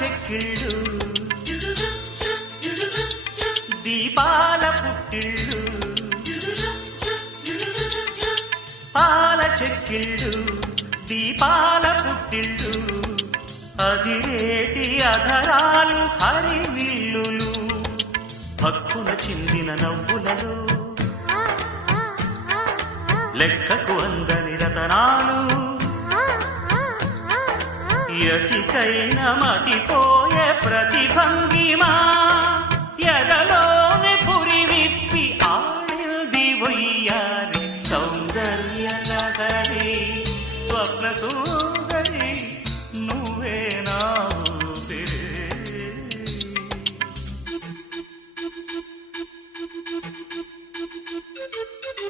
చెక్కిళ్ళు దీపాల పుట్టిళ్ళు పాల చెక్కిళ్ళు దీపాల పుట్టిళ్ళు అదిరేటి అధరాలు హరివిల్లులు భక్కున చిందిన నవ్వులలో లెక్కకు అందని రతనాలు యతికైన మతిపోయే ప్రతిభంగిమా ఎదలోని పురి